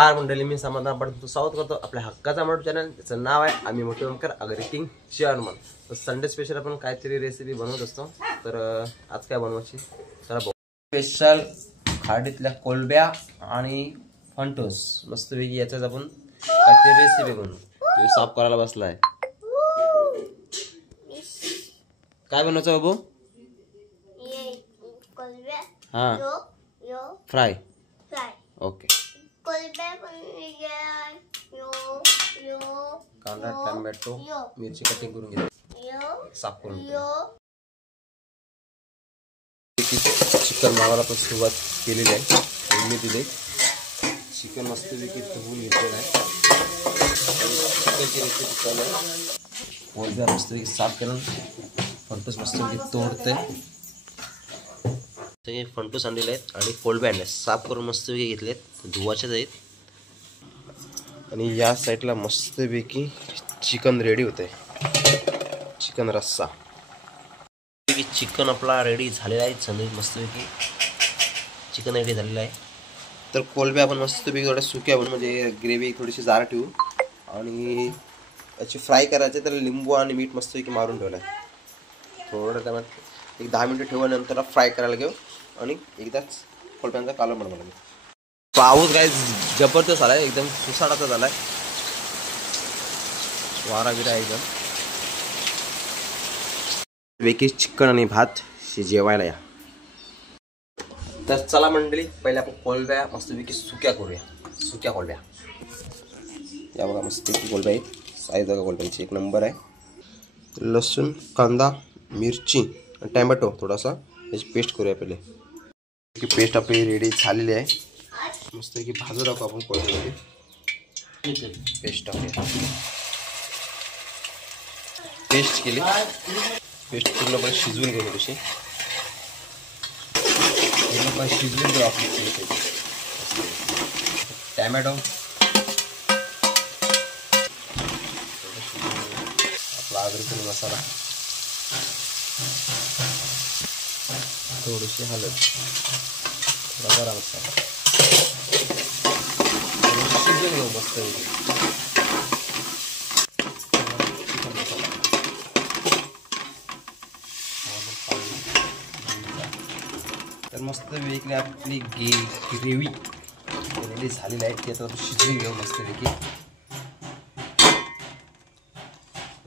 नमस्कार मंडळी, मी समाधान आपण तुमचं स्वागत करतो आपल्या हक्काचा मराठी चॅनल. त्याचं नाव आहे आम्ही मोठे ओमकार अग्रिटिंग चेअरमन. तर संडे स्पेशल आपण काहीतरी रेसिपी बनवत असतो. तर आज काय बनवायची चला बघू. स्पेशल खाडीतल्या कोलब्या आणि फंटोस मस्तपैकी याच्याच आपण काहीतरी रेसिपी बनवू. तो साफ करायला बसलाय. काय बनवायचं बाबू? हा फ्राय. ओके. कांदा टोमॅटो मिरची कटिंग करून घ्या, साफ करून चिकन मागायला पण सुरुवात केलेली आहे. फोडणी दिली. चिकन मस्तपैकी धुवून घेतलेलं आहे. चिकनची रेसिपी चालू आहे. कोलब्या मस्तपैकी साफ करून फंटूस मस्तपैकी तोडते. सगळे फंटूस आणलेले आहेत आणि कोलब्या आणले साफ करून मस्तपैकी घेतलेत. धुवाचेच आहेत. आणि या साईडला मस्तपैकी चिकन रेडी होते. चिकन रस्सा. चिकन आपला रेडी झालेला आहे. मस्तपैकी चिकन रेडी झालेलं आहे. तर कोलब्या आपण मस्तपैकी थोड्या सुक्या बनवून म्हणजे ग्रेव्ही थोडीशी जारा ठेवू आणि याची फ्राय करायचे. तर लिंबू आणि मीठ मस्तपैकी मारून ठेवलं आहे. थोडं त्यामध्ये एक 10 मिनिटं ठेवल्यानंतर फ्राय करायला घेऊ आणि एकदाच कोलब्यांचा कालवण बनवायला लागेल. पाऊस काय जबरदस्त आलाय, एकदम सुसाडाचा झालाय. वारा गिरा एकदम. वेकी चिकन आणि भात जेवायला या. तर चला मंडळी, पहिले आपण कोलब्या मस्तपैकी सुक्या करूया. सुक्या कोलब्या या बघा, मस्तपैकी कोलब्या आहेत. साईज बघा कोलब्यांची एक नंबर आहे. लसूण, कांदा, मिरची आणि टॅमॅटो थोडासा याची पेस्ट करूया. पहिले पेस्ट आपली रेडी झालेली आहे. मस्त की भाजू टाकू आपण कोलब्यामध्ये. पेस्ट टाकूया. पेस्ट केली. पेस्ट पूर्णपणे शिजवून घेऊ. थोडीशी पूर्णपणे शिजवून घेऊ आपली. टॅमॅटो आपला आगरी मसाला, थोडीशी हळद, थोडा गरम मसाला शिजवून घेऊ मस्त. तर मस्त वेगळी आपली ग्रेव्ही रेडी झालेली आहे. ती आता शिजवून घेऊ मस्तपैकी.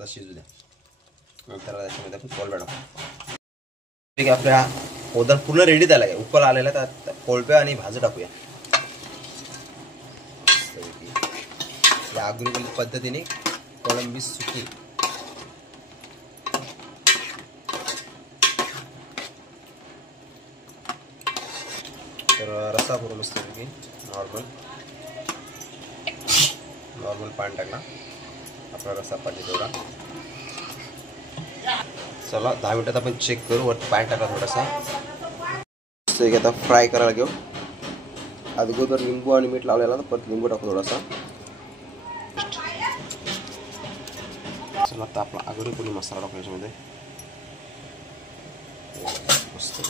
शिजू द्या. नंतर त्याच्यामध्ये आपण कोलब्या टाकू. ठीक आहे, आपल्या ओदन पूर्ण रेडी झाला आहे. उकळ आलेला तर कोलब्या आणि भाजी टाकूया. या आगरी पद्धतीने कोळंबी सुकी. तर रस्सा करू मस्तपैकी. नॉर्मल पाणी टाकला. आपला रस्सा पाहिजे तेवढा. चला 10 मिनिटात आपण चेक करू. वरती पाणी टाकला थोडासा. आता फ्राय करायला घेऊ. अगोदर लिंबू आणि मीठ लावलेला, तर परत लिंबू टाकू थोडासा. चला आता आपला आगरी कोणी मसाला टाकू याच्यामध्ये. मस्त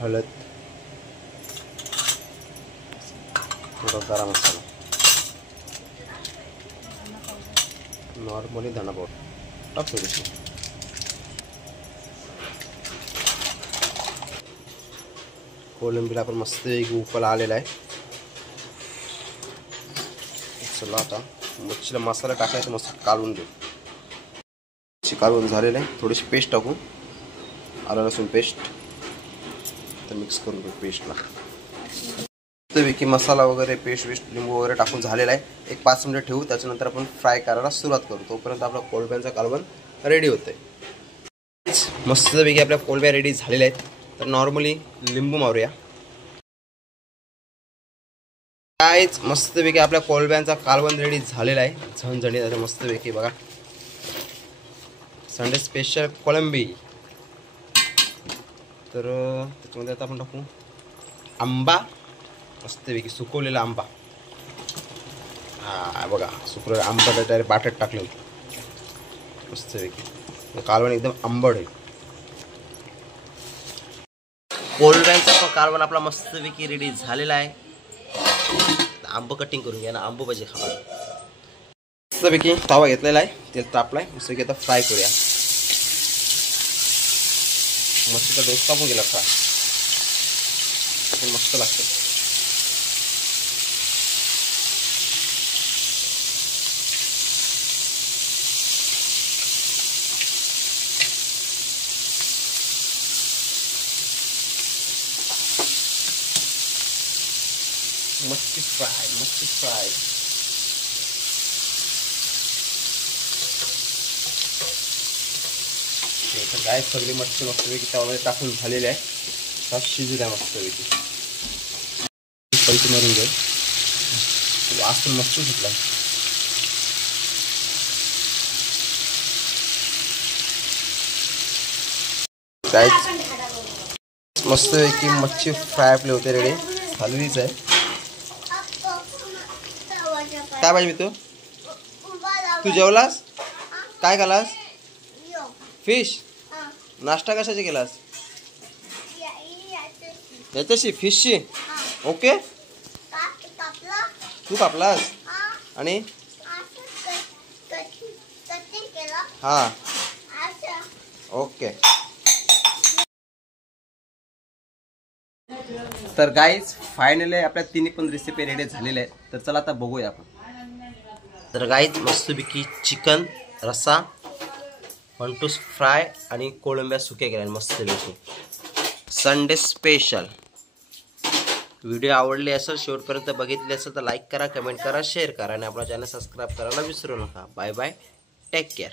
हळद, थोडा गरम मसाला, नॉर्मली धना पावडर टाक थोडीशी. कोलंबीला आपण मस्त एक उकळ आलेला आहे. चला आता मच्छीला मसाला टाकायचा. मस्त काढून देऊ. मच्छी काढून झालेलं आहे. थोडीशी पेस्ट टाकू. आलं लसूण पेस्ट. तर मिक्स करून घेऊ पेस्टला. मस्तपैकी मसाला वगैरे पेस्ट लिंबू वगैरे टाकून झालेला आहे. एक 5 मिनिटं ठेवू. त्याच्यानंतर आपण फ्राय करायला सुरुवात करू. तोपर्यंत आपला कोलब्यांचा कालवण रेडी होतंय. मस्तपैकी आपल्या कोलब्या रेडी झालेल्या आहेत. तर नॉर्मली लिंबू मारूया. कायच मस्तपैकी आपल्या कोलब्यांचा कालवण रेडी झालेला आहे. झणझणीत आहे मस्तपैकी बघा. संडे स्पेशल कोळंबी. तर त्याच्यामध्ये आता आपण टाकू आंबा. मस्तपैकी सुकवलेला आंबा. हा बघा, सुकवलेला आंबा डायरेक्ट बाटत टाकले होते मस्तपैकी. कालवण एकदम आंबट आहे. कोलंब्यांचा पण कालवण आपला मस्तपैकी रेडी झालेला आहे. आंब कटिंग करून घ्या ना, आंब भाजी खावा. मस्तपैकी तवा घेतलेला आहे, तेल तापलाय, मस्तपैकी आता फ्राय करूया. मस्त डोस कापून गेला फ्राय, मस्त लागतं. मच्छी फ्राय, मच्छी फ्राय. तर काय सगळी मच्छी मस्तपैकी त्यामध्ये टाकून झालेली आहे. आता शिजू द्या मस्तपैकी. पैसे मारून घ्या, वास पण मस्त सुटला. काय मस्तपैकी मच्छी फ्राय आपले होते रेडी झालेलीच आहे. काय पाहिजे तू? तू जेवलास? काय खालास? फिश. नाश्ता कशाची केलास? याच्याशी, फिशची. ओके, तू कापलास आणि हा ओके. तर गाईज फायनली आपल्या तिन्ही पण रेसिपी रेडी झालेल्या आहेत. तर चला आता बघूया आपण. तर गाईज मस्तपैकी चिकन रस्सा, मंटूस फ्राय आणि कोळंब्या सुक्या केल्या मस्तपैकी संडे स्पेशल. व्हिडिओ आवडले असेल, शेवटपर्यंत बघितले असेल तर लाईक करा, कमेंट करा, शेअर करा आणि आपला चॅनल सबस्क्राईब करायला विसरू नका. Bye bye, take care.